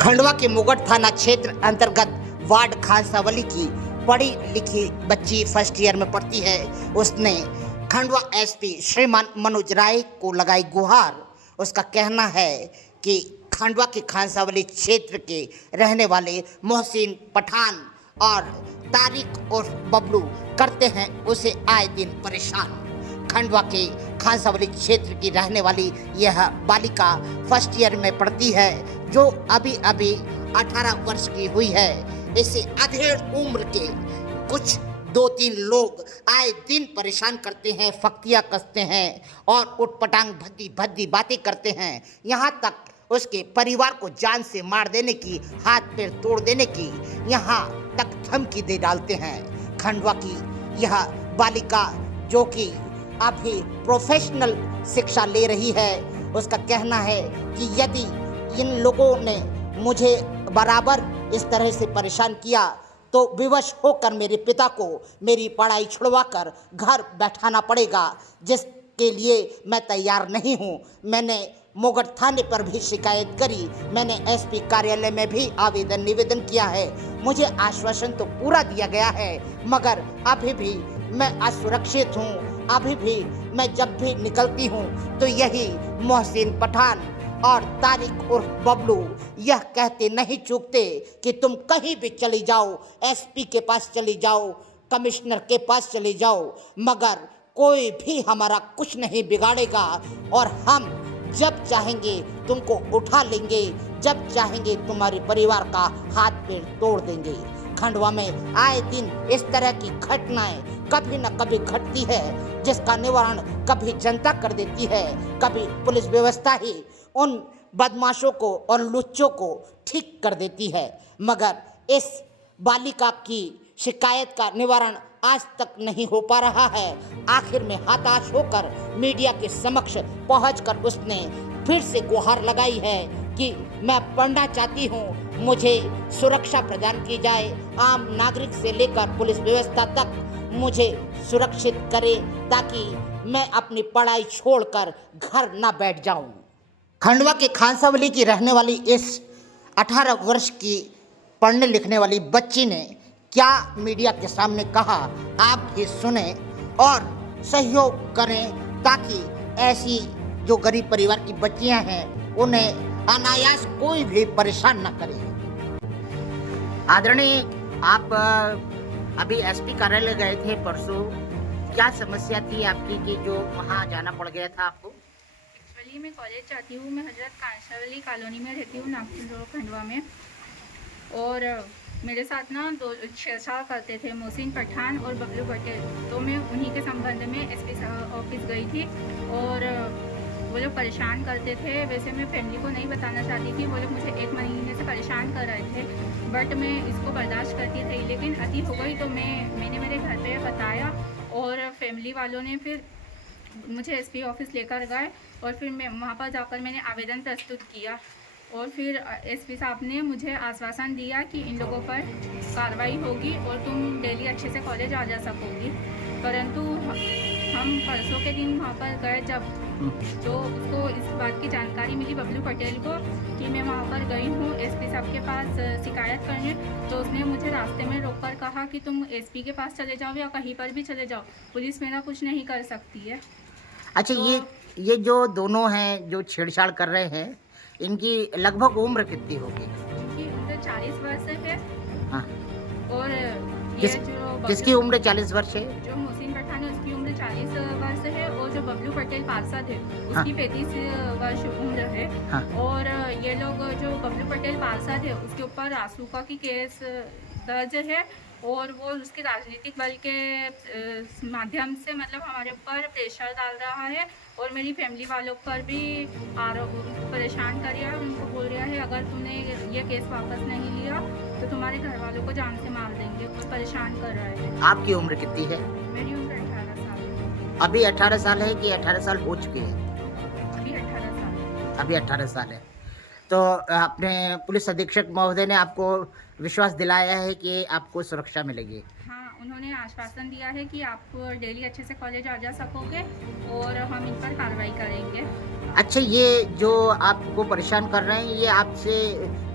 खंडवा के मुगट थाना क्षेत्र अंतर्गत वार्ड खानसावली की पढ़ी लिखी बच्ची फर्स्ट ईयर में पढ़ती है। उसने खंडवा एसपी श्रीमान मनोज राय को लगाई गुहार। उसका कहना है कि खंडवा के खानसावली क्षेत्र के रहने वाले मोहसिन पठान और तारिक और बबलू करते हैं उसे आए दिन परेशान। खंडवा के खानसावली क्षेत्र की रहने वाली यह बालिका फर्स्ट ईयर में पढ़ती है, जो अभी अभी 18 वर्ष की हुई है। इसे अधेड़ उम्र के कुछ 2-3 लोग आए दिन परेशान करते हैं, फक्तियाँ कसते हैं और उटपटांग भद्दी भद्दी बातें करते हैं। यहाँ तक उसके परिवार को जान से मार देने की, हाथ पैर तोड़ देने की, यहाँ तक धमकी दे डालते हैं। खंडवा की यह बालिका जो कि अभी प्रोफेशनल शिक्षा ले रही है, उसका कहना है कि यदि इन लोगों ने मुझे बराबर इस तरह से परेशान किया तो विवश होकर मेरे पिता को मेरी पढ़ाई छुड़वाकर घर बैठाना पड़ेगा, जिसके लिए मैं तैयार नहीं हूँ। मैंने मुगट थाने पर भी शिकायत करी, मैंने एसपी कार्यालय में भी निवेदन किया है। मुझे आश्वासन तो पूरा दिया गया है, मगर अभी भी मैं असुरक्षित हूँ। अभी भी मैं जब भी निकलती हूँ तो यही मोहसिन पठान और तारिक उर्फ बबलू यह कहते नहीं चूकते कि तुम कहीं भी चली जाओ, एसपी के पास चली जाओ, कमिश्नर के पास चली जाओ, मगर कोई भी हमारा कुछ नहीं बिगाड़ेगा और हम जब चाहेंगे तुमको उठा लेंगे, जब चाहेंगे तुम्हारे परिवार का हाथ पैर तोड़ देंगे। खंडवा में आए दिन इस तरह की घटनाएं कभी न कभी घटती है, जिसका निवारण कभी जनता कर देती है, कभी पुलिस व्यवस्था ही उन बदमाशों को और लुच्चों को ठीक कर देती है। मगर इस बालिका की शिकायत का निवारण आज तक नहीं हो पा रहा है। आखिर में हताश होकर मीडिया के समक्ष पहुंचकर उसने फिर से गुहार लगाई है कि मैं पढ़ना चाहती हूँ, मुझे सुरक्षा प्रदान की जाए, आम नागरिक से लेकर पुलिस व्यवस्था तक मुझे सुरक्षित करे, ताकि मैं अपनी पढ़ाई छोड़कर घर ना बैठ जाऊं। खंडवा के खानसावली की रहने वाली इस 18 वर्ष की पढ़ने लिखने वाली बच्ची ने क्या मीडिया के सामने कहा, आप भी सुने और सहयोग करें, ताकि ऐसी जो गरीब परिवार की बच्चियां हैं उन्हें अनायास कोई भी परेशान न करे। आदरणीय, आप अभी एसपी कार्यालय गए थे परसों, क्या समस्या थी आपकी कि जो वहाँ जाना पड़ गया था आपको? एक्चुअली मैं कॉलेज जाती हूँ, मैं हजरत खानसावली कॉलोनी में रहती हूँ, नागपुर रोड खंडवा में। और मेरे साथ ना 6 करते थे मोहसिन पठान और बबलू पटेल, तो मैं उन्हीं के संबंध में एसपी ऑफिस गई थी और वो लोग परेशान करते थे। वैसे मैं फैमिली को नहीं बताना चाहती थी, वो लोग मुझे 1 महीने से परेशान कर रहे थे, बट मैं इसको बर्दाश्त करती रही। लेकिन अति हो गई तो मैंने मेरे घर पे बताया और फैमिली वालों ने फिर मुझे एसपी ऑफिस लेकर गए और फिर मैं वहाँ पर जाकर मैंने आवेदन प्रस्तुत किया और फिर एसपी साहब ने मुझे आश्वासन दिया कि इन लोगों पर कार्रवाई होगी और तुम डेली अच्छे से कॉलेज आ जा सकोगी। परंतु हम परसों के दिन वहाँ पर गए जब, तो उसको इस बात की जानकारी मिली बबलू पटेल को कि मैं वहाँ पर गई हूँ एसपी साहब के पास शिकायत करने, तो उसने मुझे रास्ते में रोककर कहा कि तुम एसपी के पास चले जाओ या कहीं पर भी चले जाओ, पुलिस मेरा कुछ नहीं कर सकती है। अच्छा, तो ये जो दोनों हैं जो छेड़छाड़ कर रहे हैं, इनकी लगभग उम्र कितनी होगी? इनकी उम्र 40 वर्ष है। हाँ। और किसकी उम्र 40 वर्ष है? जो मोहसिन पठान है उसकी उम्र 40 वर्ष है और जो बबलू पटेल पार्षद है हाँ। उसकी 35 वर्ष उम्र है। हाँ। और ये लोग जो बबलू पटेल पार्षद है उसके ऊपर रासुका की केस दर्ज है और वो उसके राजनीतिक बल के माध्यम से मतलब हमारे ऊपर प्रेशर डाल रहा है और मेरी फैमिली वालों पर भी परेशान कर रहा है। उनको बोल रहा है अगर तुमने ये केस वापस नहीं लिया तो तुम्हारे घर वालों को जान से मार देंगे और परेशान कर रहे हैं। आपकी उम्र कितनी है? मेरी उम्र 18 साल है। अभी 18 साल है कि 18 साल हो चुके हैं? अभी 18 साल है। अभी 18 साल है। तो अपने पुलिस अधीक्षक महोदय ने आपको विश्वास दिलाया है कि आपको सुरक्षा मिलेगी? हाँ, उन्होंने आश्वासन दिया है कि आप डेली अच्छे से कॉलेज आ जा सकोगे और हम इन पर कार्रवाई करेंगे। अच्छा, ये जो आपको परेशान कर रहे हैं, ये आपसे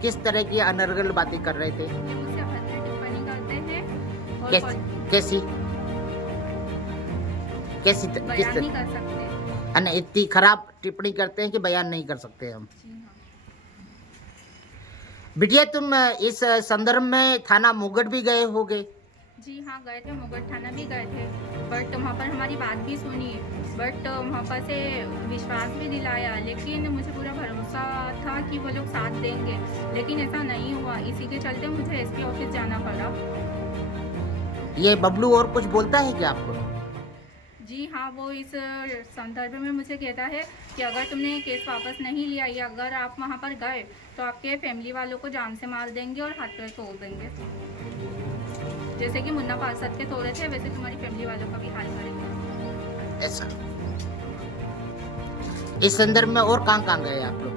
किस तरह की अनर्गल बातें कर रहे थे? ये मुझसे अभद्र टिप्पणी करते हैं और कैसी कैसी किस बयान तरह? नहीं कर सकते। अन्य इतनी खराब टिप्पणी करते हैं कि बयान नहीं कर सकते हम। जी हाँ। बिटिया, तुम इस संदर्भ में थाना मुगट भी गए होगे? जी हाँ, गए थे, मुगट थाना भी गए थे, बट वहाँ पर हमारी बात भी सुनी, बट वहाँ पर से विश्वास भी दिलाया, लेकिन मुझे पूरा भरोसा था कि वो लोग साथ देंगे, लेकिन ऐसा नहीं हुआ। इसी के चलते मुझे एसपी ऑफिस जाना पड़ा। ये बबलू और कुछ बोलता है क्या आपको? जी हाँ, वो इस संदर्भ में मुझे कहता है कि अगर तुमने केस वापस नहीं लिया या अगर आप वहाँ पर गए तो आपके फैमिली वालों को जान से मार देंगे और हाथ पैर तोड़ देंगे। जैसे कि मुन्ना पार्षद के तोड़े थे, वैसे तुम्हारी फैमिली वालों का भी हाल करेंगे। ऐसा। इस संदर्भ में और कहाँ गए आप लोग?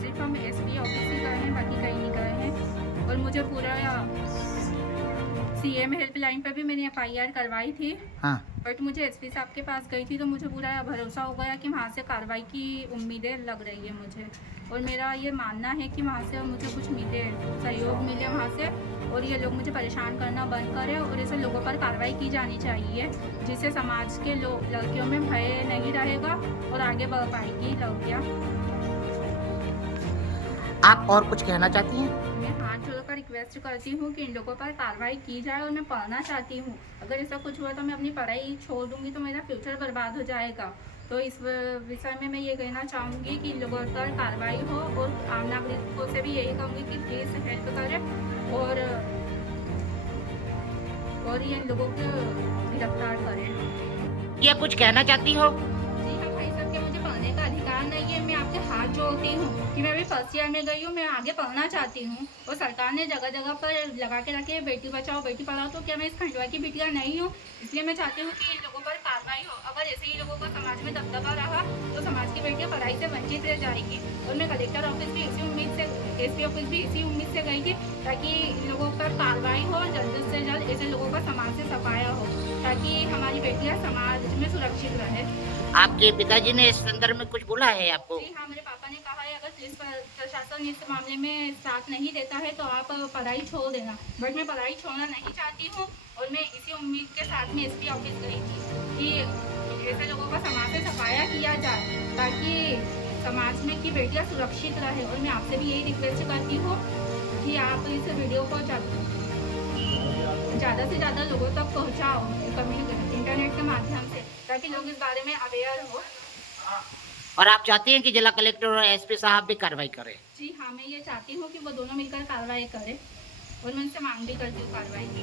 सिर्फ हम एसपी ऑफिस ही गए हैं, बाकी कहीं नहीं गए हैं। और मुझे पूरा सीएम हेल्पलाइन पर भी मैंने एफआईआर करवाई थी, हाँ। बट मुझे एसपी साहब के पास गई थी तो मुझे पूरा भरोसा हो गया कि वहाँ से कार्रवाई की उम्मीदें लग रही है मुझे, और मेरा ये मानना है कि वहाँ से मुझे कुछ मिले, सहयोग मिले वहाँ से, और ये लोग मुझे परेशान करना बंद करें और ऐसे लोगों पर कार्रवाई की जानी चाहिए जिससे समाज के लड़कियों में भय नहीं रहेगा और आगे बढ़ पाएगी लड़कियाँ। आप और कुछ कहना चाहती हैं? मैं हाथ जोड़कर रिक्वेस्ट करती हूँ कि इन लोगों पर कार्रवाई की जाए, और मैं पढ़ना चाहती हूँ। अगर ऐसा कुछ हुआ तो मैं अपनी पढ़ाई छोड़ दूँगी तो मेरा फ्यूचर बर्बाद हो जाएगा। तो इस विषय में मैं ये कहना चाहूँगी कि इन लोगों पर कार्रवाई हो, और आम नागरिकों से भी यही कहूँगी कि प्लीज़ हेल्प करें और ये इन लोगों को गिरफ्तार करें। या कुछ कहना चाहती हो? जी हाँ भाई साहब, क्या मुझे पढ़ने का अधिकार नहीं है? मैं आपके हाथ जोड़ती हूँ कि मैं अभी फर्स्ट ईयर में गई हूँ, मैं आगे पढ़ना चाहती हूँ, और सरकार ने जगह जगह पर लगा के रखे बेटी बचाओ बेटी पढ़ाओ, तो क्या मैं इस खंडवा की बिटिया नहीं हूँ? इसलिए मैं चाहती हूँ कि इन लोगों पर कार्रवाई हो। अगर ऐसे ही लोगों का समाज में दबदबा रहा तो समाज की बेटियाँ पढ़ाई से वंचित रह जाएगी। और मैं कलेक्टर ऑफिस भी इसी उम्मीद से, एसपी ऑफिस भी इसी उम्मीद से गई थी ताकि इन लोगों पर कार्रवाई हो, जल्द से जल्द ऐसे लोगों का समाज से सफाया हो, ताकि हमारी बेटियाँ समाज में सुरक्षित रहे। आपके पिताजी ने इस संदर्भ में कुछ बोला है आपको? जी हाँ, मेरे पापा ने कहा है अगर पुलिस प्रशासन इस मामले में साथ नहीं देता है तो आप पढ़ाई छोड़ देना, बट मैं पढ़ाई छोड़ना नहीं चाहती हूँ, और मैं इसी उम्मीद के साथ में एसपी ऑफिस गई थी कि ऐसे लोगों का समाज से सफाया किया जाए ताकि समाज में की बेटियाँ सुरक्षित रहे। और मैं आपसे भी यही रिक्वेस्ट करती हूँ कि आप इस वीडियो को ज़्यादा से ज़्यादा लोगों तक पहुँचाओ इंटरनेट के माध्यम से, ताकि लोग इस बारे में अवेयर हो। और आप चाहती हैं कि जिला कलेक्टर और एसपी साहब भी कार्रवाई करें? जी हाँ, मैं ये चाहती हूँ कि वो दोनों मिलकर कार्रवाई करें, और मैं उनसे मांग भी करती हूँ कार्रवाई की।